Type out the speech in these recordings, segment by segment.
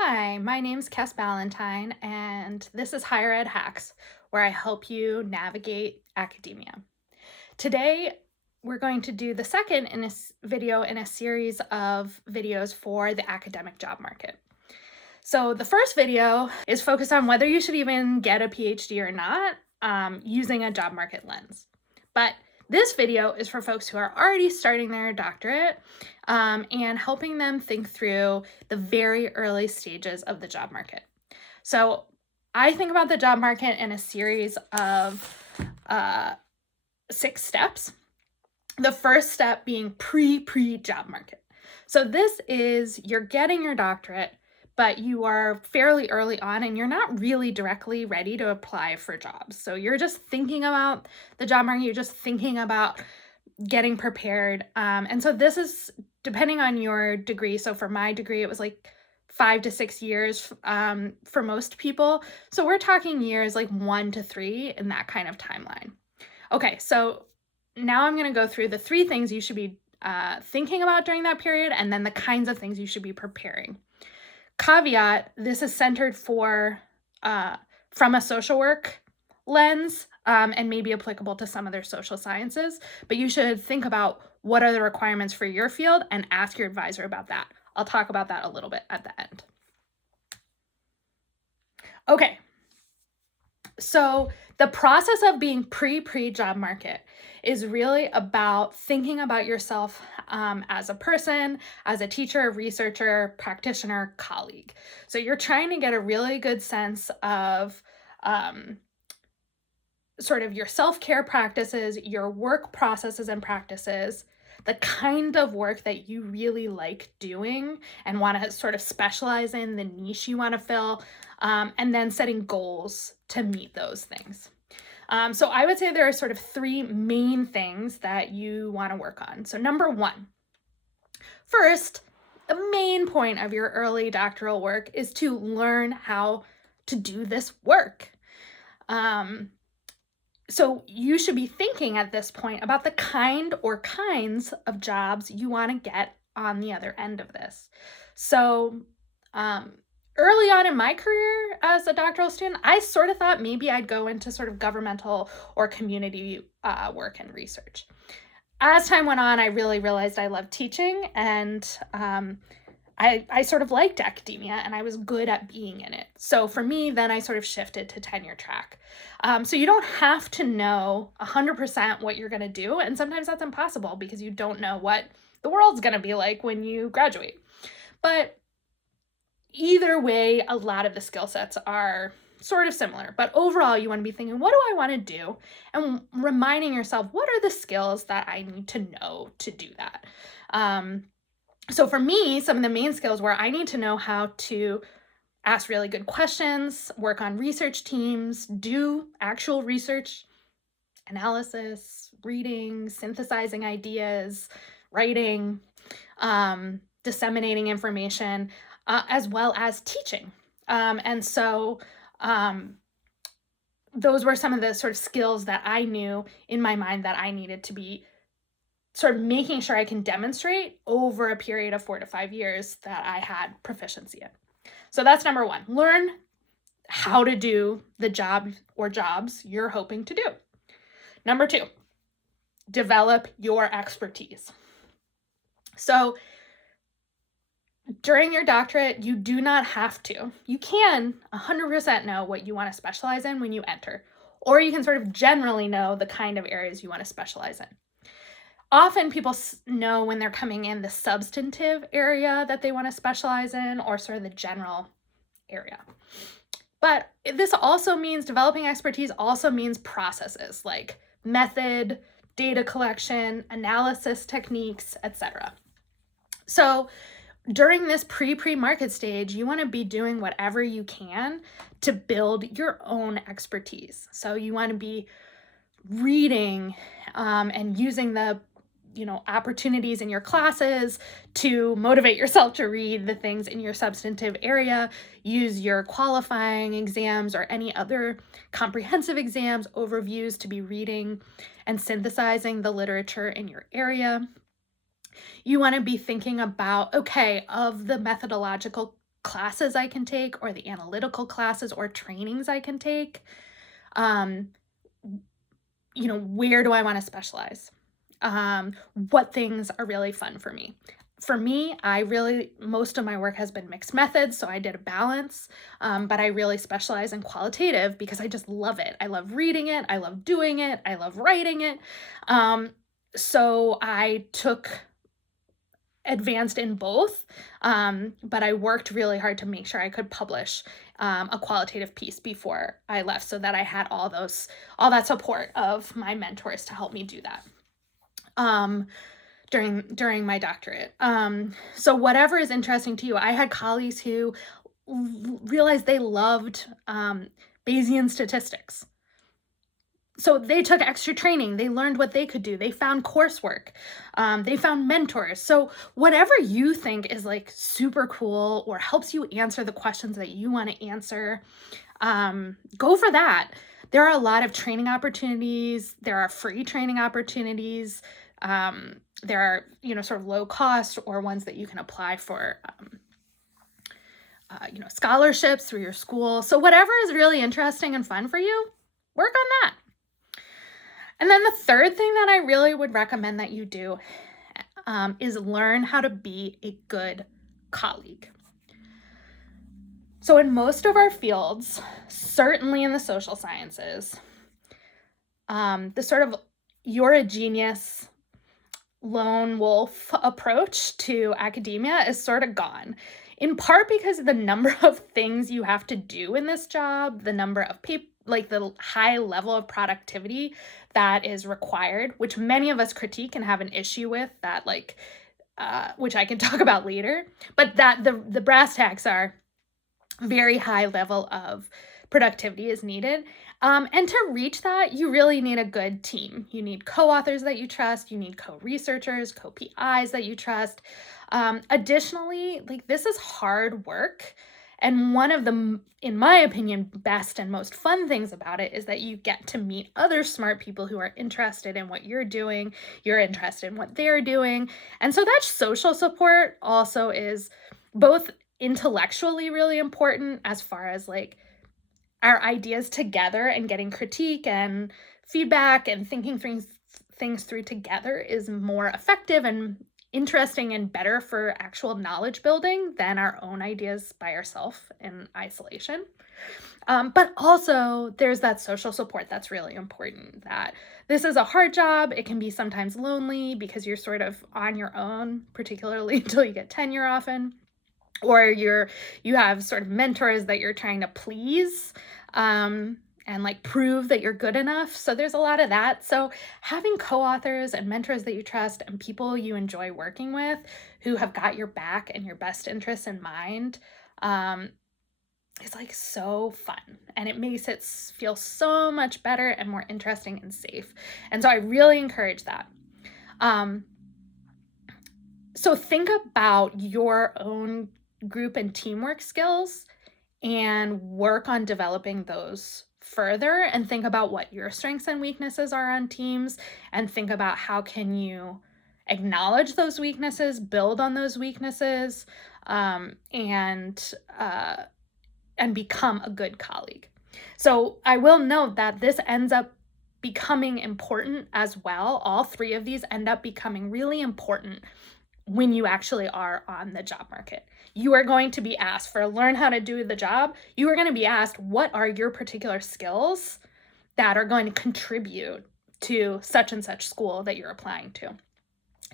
Hi, my name's Cass Ballantyne, and this is Higher Ed Hacks, where I help you navigate academia. Today, we're going to do the second in this video in a series of videos for the academic job market. So the first video is focused on whether you should even get a PhD or not using a job market lens. But this video is for folks who are already starting their doctorate and helping them think through the very early stages of the job market. So I think about the job market in a series of 6 steps. The first step being pre-job market. So this is you're getting your doctorate, but you are fairly early on and you're not really directly ready to apply for jobs. So you're just thinking about the job market, you're just thinking about getting prepared. And so this is depending on your degree. So for my degree, it was like 5 to 6 years for most people. So we're talking years like 1 to 3 in that kind of timeline. Okay, so now I'm going to go through the 3 things you should be thinking about during that period, and then the kinds of things you should be preparing. Caveat, this is centered from a social work lens and maybe applicable to some other social sciences, but you should think about what are the requirements for your field and ask your advisor about that. I'll talk about that a little bit at the end. Okay, so the process of being pre-job market is really about thinking about yourself as a person, as a teacher, researcher, practitioner, colleague. So you're trying to get a really good sense of sort of your self-care practices, your work processes and practices, the kind of work that you really like doing and want to sort of specialize in, the niche you want to fill, and then setting goals to meet those things. So I would say there are sort of 3 main things that you want to work on. So number 1, first, the main point of your early doctoral work is to learn how to do this work. So you should be thinking at this point about the kind or kinds of jobs you want to get on the other end of this. So early on in my career as a doctoral student, I sort of thought maybe I'd go into sort of governmental or community work and research. As time went on, I really realized I loved teaching, and I sort of liked academia and I was good at being in it. So for me, then I sort of shifted to tenure track. So you don't have to know 100% what you're going to do. And sometimes that's impossible because you don't know what the world's going to be like when you graduate. But either way, a lot of the skill sets are sort of similar. But overall, you want to be thinking, what do I want to do? And reminding yourself, what are the skills that I need to know to do that? So for me, some of the main skills were I need to know how to ask really good questions, work on research teams, do actual research, analysis, reading, synthesizing ideas, writing, disseminating information, as well as teaching. And so those were some of the sort of skills that I knew in my mind that I needed to be sort of making sure I can demonstrate over a period of 4 to 5 years that I had proficiency in. So that's number 1. Learn how to do the job or jobs you're hoping to do. Number 2, develop your expertise. So during your doctorate, you do not have to. You can 100% know what you want to specialize in when you enter, or you can sort of generally know the kind of areas you want to specialize in. Often people know when they're coming in the substantive area that they want to specialize in, or sort of the general area. But this also means developing expertise also means processes like method, data collection, analysis techniques, etc. So during this pre-market stage, you want to be doing whatever you can to build your own expertise. So you want to be reading and using the opportunities in your classes to motivate yourself to read the things in your substantive area, use your qualifying exams or any other comprehensive exams, overviews to be reading and synthesizing the literature in your area. You want to be thinking about, okay, of the methodological classes I can take or the analytical classes or trainings I can take. Where do I want to specialize? What things are really fun for me? For me, most of my work has been mixed methods, so I did a balance, but I really specialize in qualitative because I just love it. I love reading it, I love doing it, I love writing it. So I took advanced in both, but I worked really hard to make sure I could publish a qualitative piece before I left so that I had all that support of my mentors to help me do that. During my doctorate. So whatever is interesting to you, I had colleagues who realized they loved Bayesian statistics. So they took extra training, they learned what they could do, they found coursework, they found mentors. So whatever you think is like super cool or helps you answer the questions that you want to answer, go for that. There are a lot of training opportunities, there are free training opportunities. There are, sort of low cost or ones that you can apply for, scholarships through your school. So whatever is really interesting and fun for you, work on that. And then the third thing that I really would recommend that you do is learn how to be a good colleague. So in most of our fields, certainly in the social sciences, the sort of you're a genius lone wolf approach to academia is sort of gone, in part because of the number of things you have to do in this job, the number of the high level of productivity that is required, which many of us critique and have an issue with, that which I can talk about later, but that the brass tacks are very high level of productivity is needed. And to reach that, you really need a good team. You need co-authors that you trust. You need co-researchers, co-PIs that you trust. Additionally, this is hard work. And one of the, in my opinion, best and most fun things about it is that you get to meet other smart people who are interested in what you're doing. You're interested in what they're doing. And so that social support also is both intellectually really important as far as our ideas together and getting critique and feedback and thinking things through together is more effective and interesting and better for actual knowledge building than our own ideas by ourselves in isolation. But also there's that social support that's really important, that this is a hard job. It can be sometimes lonely because you're sort of on your own, particularly until you get tenure often. Or you have sort of mentors that you're trying to please and prove that you're good enough. So there's a lot of that. So having co-authors and mentors that you trust and people you enjoy working with who have got your back and your best interests in mind is so fun. And it makes it feel so much better and more interesting and safe. And so I really encourage that. So think about your own group and teamwork skills and work on developing those further, and think about what your strengths and weaknesses are on teams, and think about how can you acknowledge those weaknesses, build on those weaknesses, and become a good colleague. So I will note that this ends up becoming important as well. All three of these end up becoming really important when you actually are on the job market. You are going to be asked learn how to do the job. You are going to be asked, what are your particular skills that are going to contribute to such and such school that you're applying to?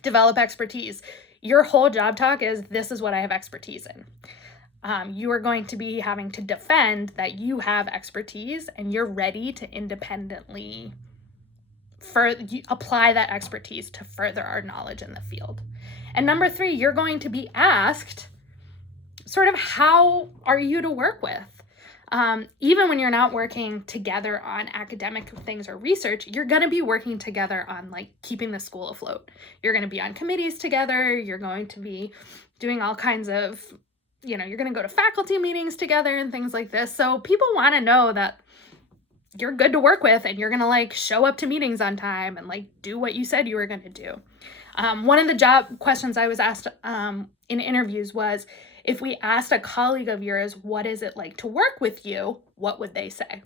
Develop expertise. Your whole job talk is, this is what I have expertise in. You are going to be having to defend that you have expertise and you're ready to independently apply that expertise to further our knowledge in the field. And number 3, you're going to be asked sort of, how are you to work with? Even when you're not working together on academic things or research, you're going to be working together on keeping the school afloat. You're going to be on committees together. You're going to be doing all kinds of, you're going to go to faculty meetings together and things like this. So people want to know that you're good to work with and you're going to show up to meetings on time and do what you said you were going to do. One of the job questions I was asked in interviews was, If we asked a colleague of yours, what is it like to work with you? What would they say?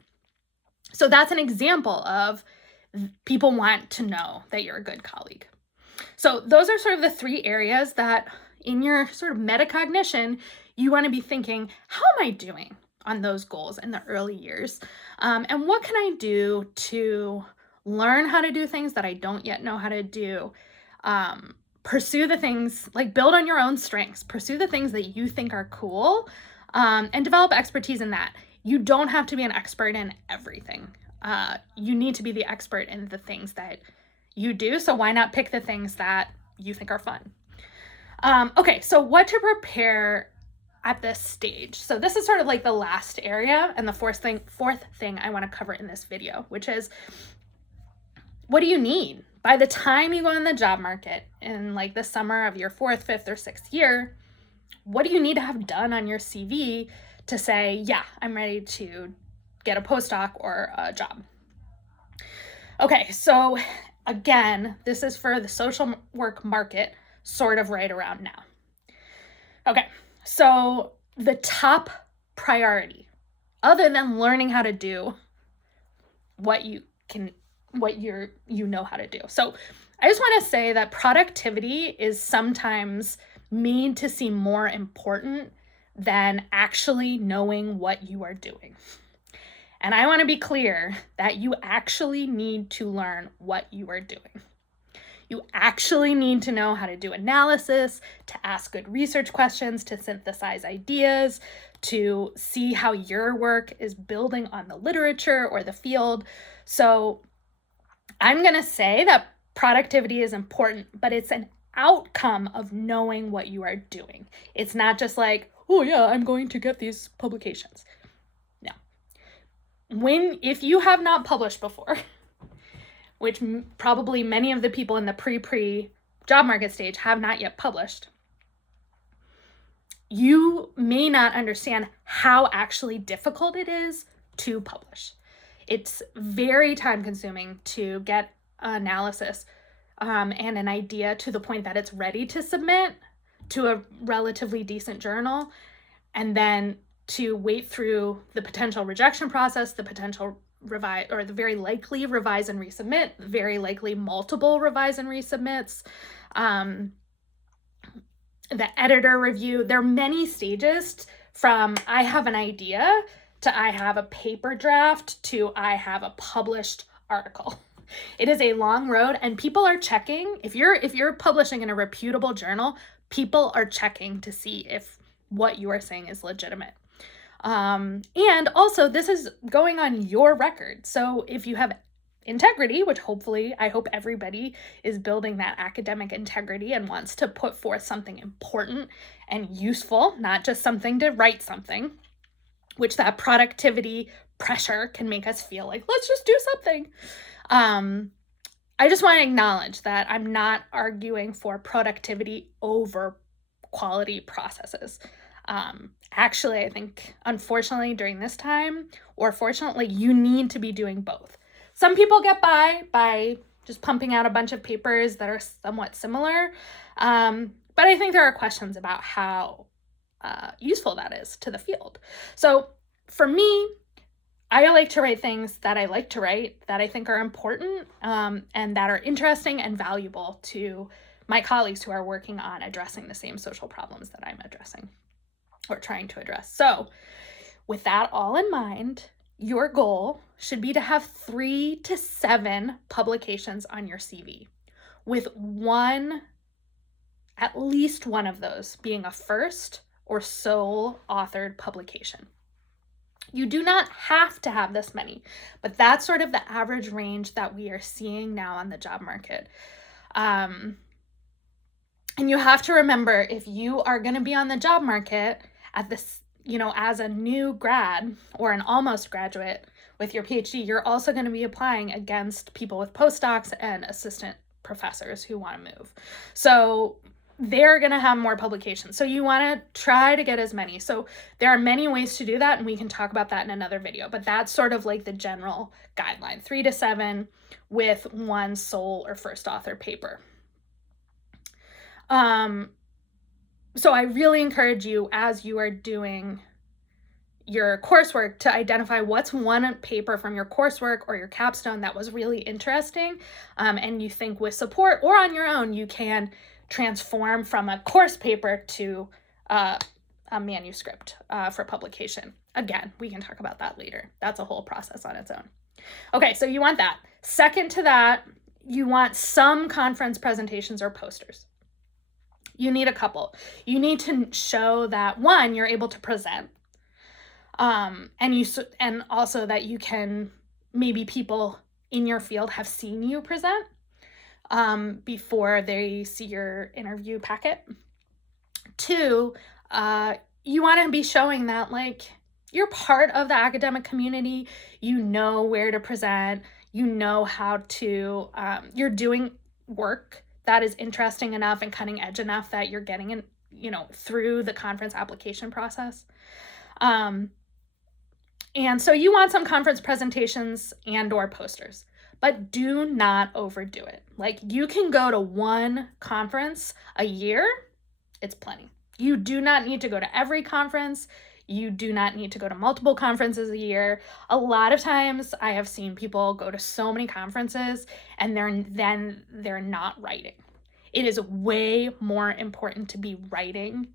So that's an example of people want to know that you're a good colleague. So those are sort of the three areas that in your sort of metacognition, you want to be thinking, how am I doing on those goals in the early years? And what can I do to learn how to do things that I don't yet know how to do? Pursue the things, like build on your own strengths, pursue the things that you think are cool, and develop expertise in that. You don't have to be an expert in everything. You need to be the expert in the things that you do. So why not pick the things that you think are fun? Okay, so what to prepare at this stage. So this is sort of like the last area and the fourth thing I want to cover in this video, which is, what do you need? By the time you go in the job market in like the summer of your 4th, 5th, or 6th year, what do you need to have done on your CV to say, yeah, I'm ready to get a postdoc or a job? Okay, so again, this is for the social work market, sort of right around now. Okay, so the top priority, other than learning how to do what you know how to do. So I just want to say that productivity is sometimes made to seem more important than actually knowing what you are doing. And I want to be clear that you actually need to learn what you are doing. You actually need to know how to do analysis, to ask good research questions, to synthesize ideas, to see how your work is building on the literature or the field. So I'm going to say that productivity is important, but it's an outcome of knowing what you are doing. It's not just like, oh yeah, I'm going to get these publications. No. If you have not published before, which probably many of the people in the pre job market stage have not yet published, you may not understand how actually difficult it is to publish. It's very time consuming to get analysis and an idea to the point that it's ready to submit to a relatively decent journal, and then to wait through the potential rejection process, the potential revise, or the very likely revise and resubmit, very likely multiple revise and resubmits, the editor review. There are many stages from I have an idea to I have a paper draft to I have a published article. It is a long road, and people are checking. If you're publishing in a reputable journal, people are checking to see if what you are saying is legitimate. And also, this is going on your record. So if you have integrity, which hopefully I hope everybody is building that academic integrity and wants to put forth something important and useful, not just something to write something, which that productivity pressure can make us feel like, let's just do something. I just want to acknowledge that I'm not arguing for productivity over quality processes. Actually, I think, unfortunately, during this time, or fortunately, you need to be doing both. Some people get by just pumping out a bunch of papers that are somewhat similar, but I think there are questions about how useful that is to the field. So for me, I like to write things that I like to write, that I think are important, and that are interesting and valuable to my colleagues who are working on addressing the same social problems that I'm addressing or trying to address. So with that all in mind, your goal should be to have 3 to 7 publications on your CV, with at least one of those being a first or sole authored publication. You do not have to have this many, but that's sort of the average range that we are seeing now on the job market. And you have to remember, if you are going to be on the job market at this, as a new grad or an almost graduate with your PhD, you're also going to be applying against people with postdocs and assistant professors who want to move. So they're going to have more publications. So you want to try to get as many. So there are many ways to do that, and we can talk about that in another video, but that's sort of like the general guideline, 3 to 7 with 1 sole or first author paper. So I really encourage you, as you are doing your coursework, to identify what's one paper from your coursework or your capstone that was really interesting, and you think with support or on your own you can transform from a course paper to a manuscript for publication. Again, we can talk about that later. That's a whole process on its own. Okay, so you want that. Second to that, you want some conference presentations or posters. You need a couple. You need to show that, one, you're able to present, and also that you can, maybe people in your field have seen you present before they see your interview packet. Two, you want to be showing that like you're part of the academic community, you know where to present, you know how to, you're doing work that is interesting enough and cutting edge enough that you're getting in, through the conference application process. And so you want some conference presentations and or posters, but do not overdo it. Like, you can go to one conference a year, it's plenty. You do not need to go to every conference. You do not need to go to multiple conferences a year. A lot of times I have seen people go to so many conferences and they're not writing. It is way more important to be writing.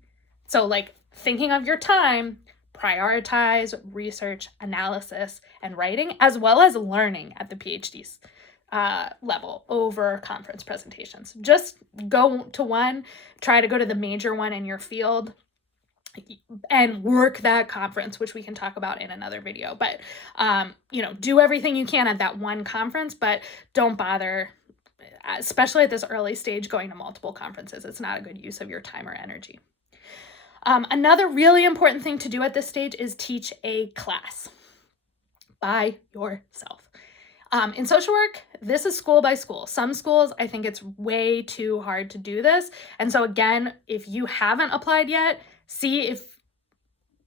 So, like, thinking of your time, prioritize research, analysis, and writing, as well as learning at the PhDs level over conference presentations. Just go to one, try to go to the major one in your field, and work that conference, which we can talk about in another video. But, do everything you can at that one conference, but don't bother, especially at this early stage, going to multiple conferences. It's not a good use of your time or energy. Another really important thing to do at this stage is teach a class by yourself. In social work, this is school by school. Some schools, I think it's way too hard to do this. And so again, if you haven't applied yet, see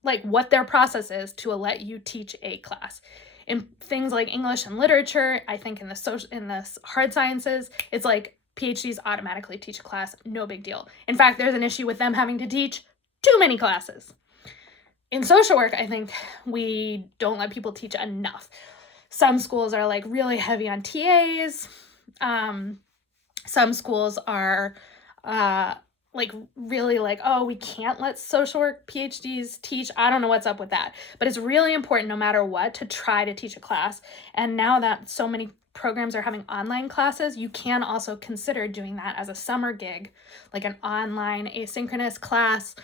what their process is to let you teach a class. In things like English and literature, I think in the hard sciences, it's like PhDs automatically teach a class, no big deal. In fact, there's an issue with them having to teach too many classes. In social work, I think we don't let people teach enough. Some schools are like really heavy on TAs. Some schools are really like, oh, we can't let social work PhDs teach. I don't know what's up with that. But it's really important, no matter what, to try to teach a class. And now that so many programs are having online classes, you can also consider doing that as a summer gig, like an online asynchronous class.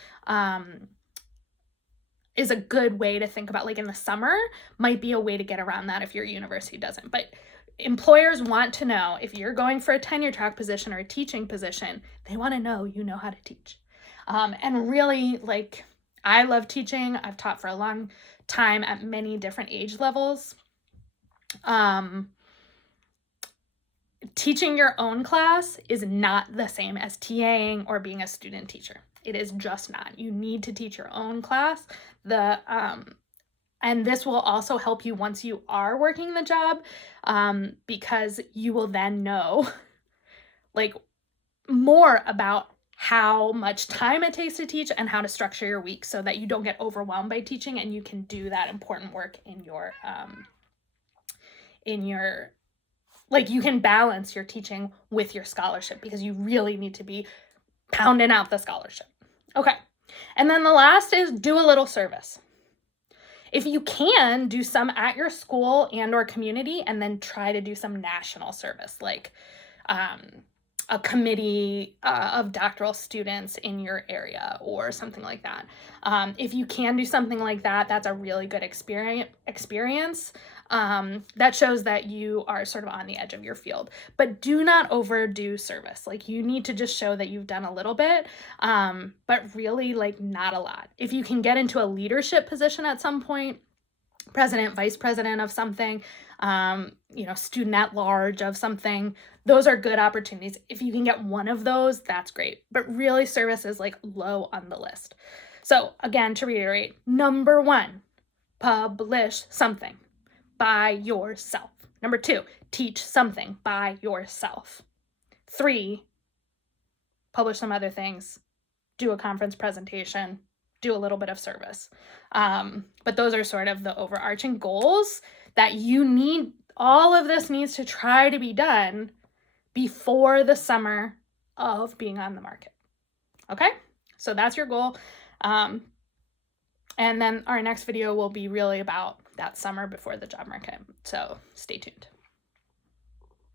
Is a good way to think about, like in the summer, might be a way to get around that if your university doesn't. But employers want to know, if you're going for a tenure track position or a teaching position, they want to know you know how to teach. And really, like, I love teaching. I've taught for a long time at many different age levels. Teaching your own class is not the same as TAing or being a student teacher. It is just not. You need to teach your own class. And this will also help you once you are working the job, because you will then know like more about how much time it takes to teach and how to structure your week so that you don't get overwhelmed by teaching and you can do that important work in your you can balance your teaching with your scholarship, because you really need to be pounding out the scholarship. Okay. And then the last is do a little service. If you can, do some at your school and or community, and then try to do some national service, like a committee of doctoral students in your area or something like that. If you can do something like that, that's a really good experience. That shows that you are sort of on the edge of your field. But do not overdo service. Like, you need to just show that you've done a little bit, but really, like, not a lot. If you can get into a leadership position at some point, president, vice president of something, student at large of something, those are good opportunities. If you can get one of those, that's great. But really, service is like low on the list. So again, to reiterate, number 1, publish something by yourself. Number 2, teach something by yourself. 3, publish some other things do a conference presentation, do a little bit of service. But those are sort of the overarching goals that you need. All of this needs to try to be done before the summer of being on the market. Okay, so that's your goal. And then our next video will be really about that summer before the job market. So stay tuned.